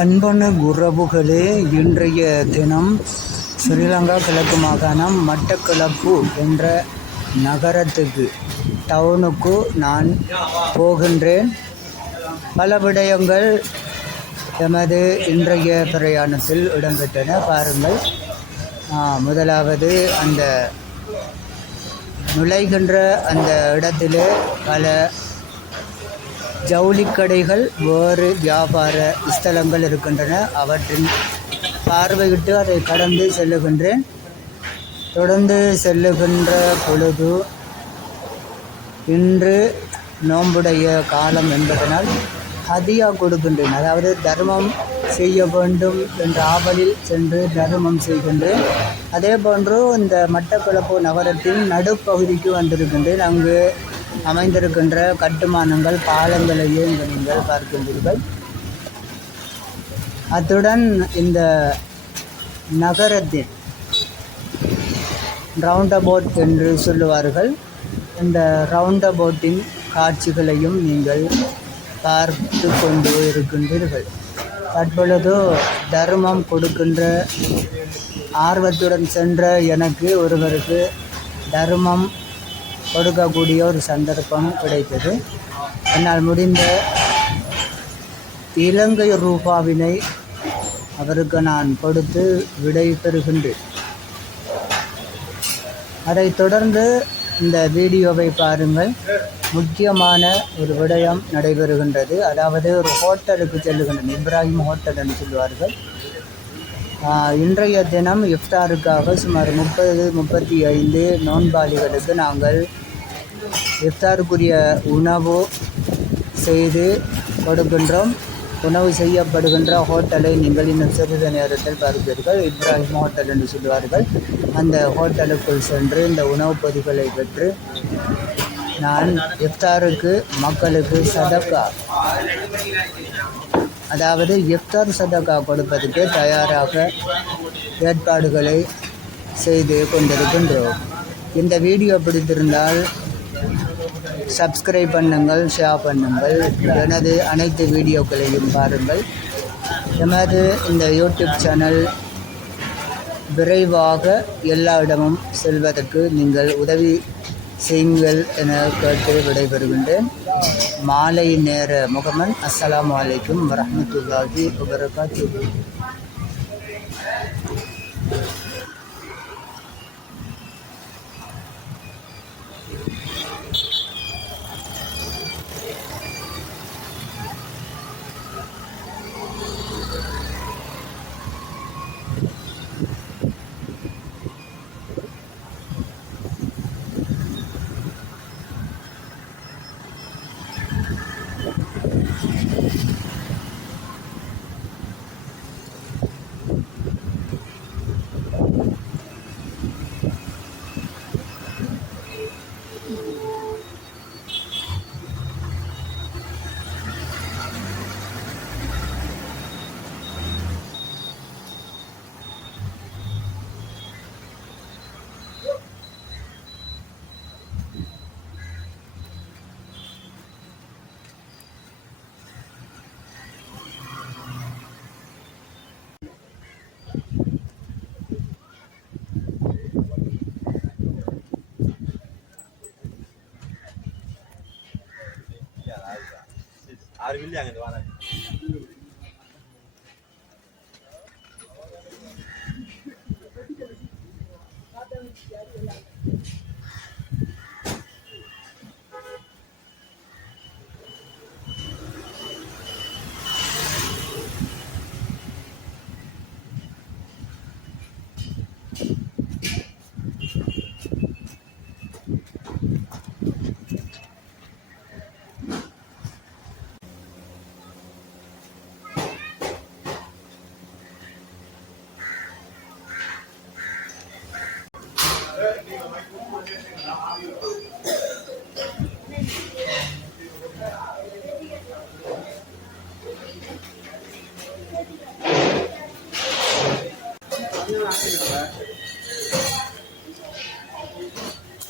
அன்பான உறவுகளே, இன்றைய தினம் ஸ்ரீலங்கா கிழக்கு மாகாணம் மட்டக்களப்பு என்ற நகரத்துக்கு டவுனுக்கு நான் போகின்றேன். பல விடயங்கள் எமது இன்றைய பிரயாணத்தில் இடம்பெற்றன. பாருங்கள். முதலாவது, அந்த நுழைகின்ற அந்த இடத்திலே பல ஜவுளிக்கடைகள், வேறு வியாபார ஸ்தலங்கள் இருக்கின்றன. அவற்றின் பார்வையிட்டு அதை கடந்து செல்லுகின்றேன். தொடர்ந்து செல்லுகின்ற பொழுது இன்று நோன்புடைய காலம் என்பதனால் ஹதியா கொடுக்கின்றேன். அதாவது தர்மம் செய்ய வேண்டும் என்ற ஆவலில் சென்று தர்மம் செய்கின்றேன். அதே போன்று இந்த மட்டக்களப்பு நகரத்தின் நடுப்பகுதிக்கு வந்திருக்கின்றேன். அங்கு அமைந்திருக்கின்ற கட்டுமானங்கள், பாலங்களையே இங்கு நீங்கள் பார்க்கின்றீர்கள். அத்துடன் இந்த நகரத்தின் ரவுண்ட் அபவுட் என்று சொல்லுவார்கள், இந்த ரவுண்ட் அபவுட்டின் காட்சிகளையும் நீங்கள் பார்த்து கொண்டு இருக்கின்றீர்கள். தற்பொழுது தர்மம் கொடுக்கின்ற ஆர்வத்துடன் சென்ற எனக்கு ஒருவருக்கு தர்மம் கொடுக்கக்கூடிய ஒரு சந்தர்ப்பம் கிடைத்தது. என்னால் முடிந்த இலங்கை ரூபாவினை அவருக்கு நான் கொடுத்து விடை பெறுகின்றேன். அதைத் தொடர்ந்து இந்த வீடியோவை பாருங்கள். முக்கியமான ஒரு விடயம் நடைபெறுகின்றது. அதாவது ஒரு ஹோட்டலுக்கு செல்லுகின்றன. இப்ராஹிம் ஹோட்டல் என்று சொல்லுவார்கள். இன்றைய தினம் இஃப்தாருக்காக சுமார் 30-35 நோன்பாளிகளுக்கு நாங்கள் இஃப்தாருக்குரிய உணவு செய்து கொடுக்கின்றோம். உணவு செய்யப்படுகின்ற ஹோட்டலை நீங்கள் இன்னும் சிறிது நேரத்தில் பார்ப்பீர்கள். இப்ராஹிம் ஹோட்டல் என்று சொல்லுவார்கள். அந்த ஹோட்டலுக்குள் சென்று இந்த உணவுப் பொதிகளை பெற்று நான் இஃப்தாருக்கு மக்களுக்கு சதக்கா, அதாவது இஃப்தார் சதக்கா கொடுப்பதற்கு தயாராக ஏற்பாடுகளை செய்து கொண்டிருக்கின்றோம். இந்த வீடியோ பிடித்திருந்தால் சப்ஸ்கிரைப் பண்ணுங்கள், ஷேர் பண்ணுங்கள். எனது அனைத்து வீடியோக்களையும் பாருங்கள். எமது இந்த யூடியூப் சேனல் விரைவாக எல்லா இடமும் செல்வதற்கு நீங்கள் உதவி செய்யுங்கள் என கேட்டு விடைபெறுகின்றேன். மாலை நேர முகமன். அஸ்ஸலாமு அலைக்கும் வரஹ்மத்துல்லாஹி வபரகாத்துஹு.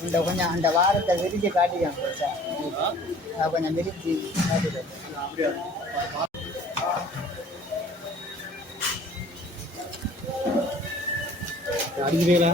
இந்த கொஞ்சம் அந்த வாரத்தை விரிச்சு காட்டிக்காங்க சார். கொஞ்சம் விரிச்சு காட்டிடுறேன். அடிக்கிறீங்களா?